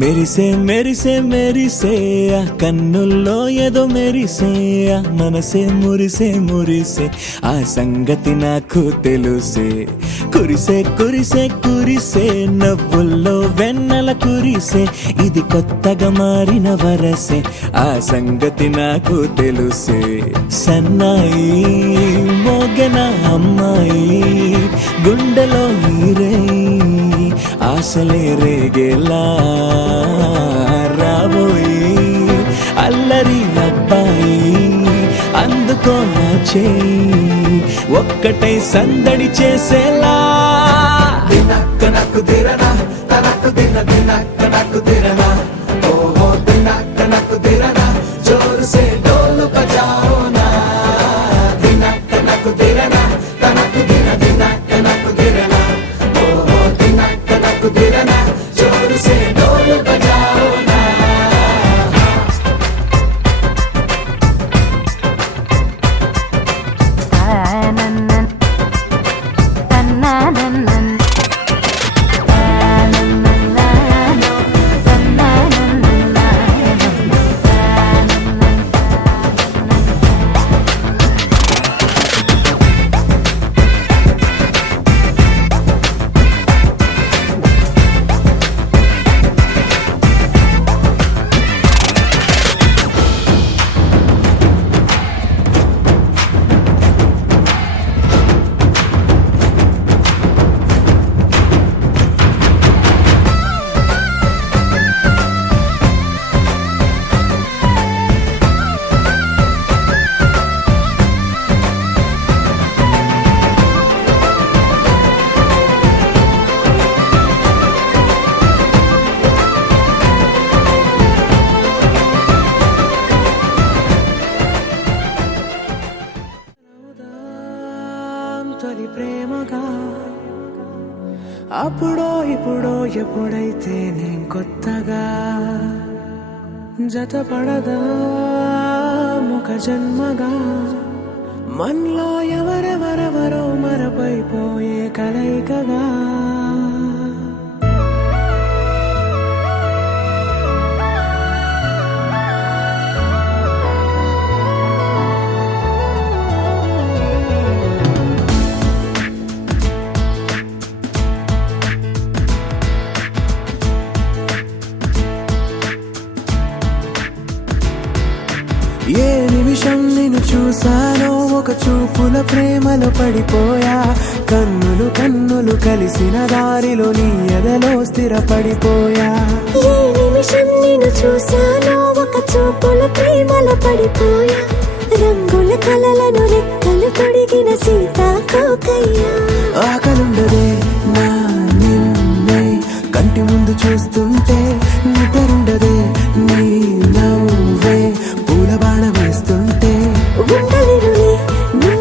మెరిసే మెరిసే మెరిసే ఆ కన్నుల్లో ఏదో మెరిసే ఆ మనసే మురిసే మురిసే ఆ సంగతి నాకు తెలుసే కురిసే కురిసే కురిసే నవ్వుల్లో వెన్నెల కురిసే ఇది కొత్తగా మారిన వరసే ఆ సంగతి నాకు తెలుసే సన్నాయి మోగన అమ్మాయి గుండెలో నీరే ఆశలే రేగేలా రాబోయి అల్లరి అబ్బాయి అందుకో నా చేయి ఒక్కటై సందడి చేసేలా దినక్క నక్కు దిరనా తనక్కు దిన దినక్క నక్కు దిరనా ఓహో దినక్క నక్కు దిరనా జోరు సే డోలు బజాओ నా దినక్క నక్కు దిరనా తనక్కు దిన దినక్క నక్కు దిరనా ఓహో దినక్క నక్కు దిరనా జోరు సే డోలు బజాओ నా తొలి ప్రేమగా అప్పుడో ఇప్పుడో ఎప్పుడైతే నేను కొత్తగా జతపడదా ముఖ జన్మగా మనలో ఎవరెవరెవరో మరపైపోయే కలయికగా ఏ నిమిషం నిన్ను చూసానో ఒక చూపుల ప్రేమలో పడిపోయా కన్నులు కన్నులు కలిసిన దారిలో నీ ఎదలో స్థిరపడిపోయా ఏ నిమిషం నిన్ను చూసానో ఒక చూపుల ప్రేమలో పడిపోయా రంగుల కలలను రెక్కలు పొడిగిన సీతాకోకయ్యా ఆకలుండదే నా నిన్నే కంటి ముందు చూస్తుంటే నిద్రుండదే నీ నవ్వే పూల బాణ వేస్తుంటే ఉండలేనులే నీ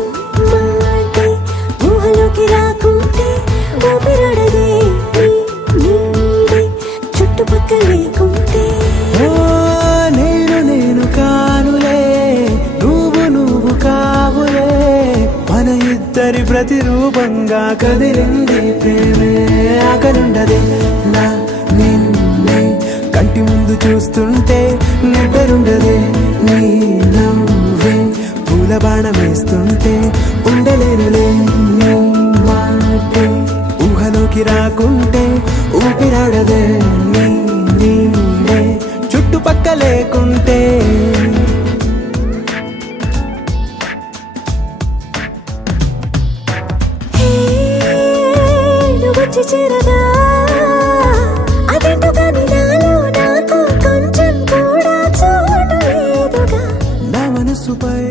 మాటే ఊహలోకి రాకుంటే ఊపిరాడదే నీ నీడే చుట్టుపక్కల లేకుంటే ఓ నేను కానులే నువ్వు కావులే మన ఇద్దరి ప్రతిరూపంగా కదిలింది ప్రేమే ఆకలుండదే నా నిన్నే కంటి ముందు చూస్తుంటే నిద్రుండదే నీ నవ్వే పూల బాణ వేస్తుంటే ఉండలేనులే నీ మాటే ఊహలోకి రాకుంటే ఊపిరాడదే నీ నీడే చుట్టుపక్క లేకుంటే వచ్చి చేరగా అదేంటో కానీ నాలో నాకు కొంచెం కూడా చోటు లేదుగా నా మనసుపై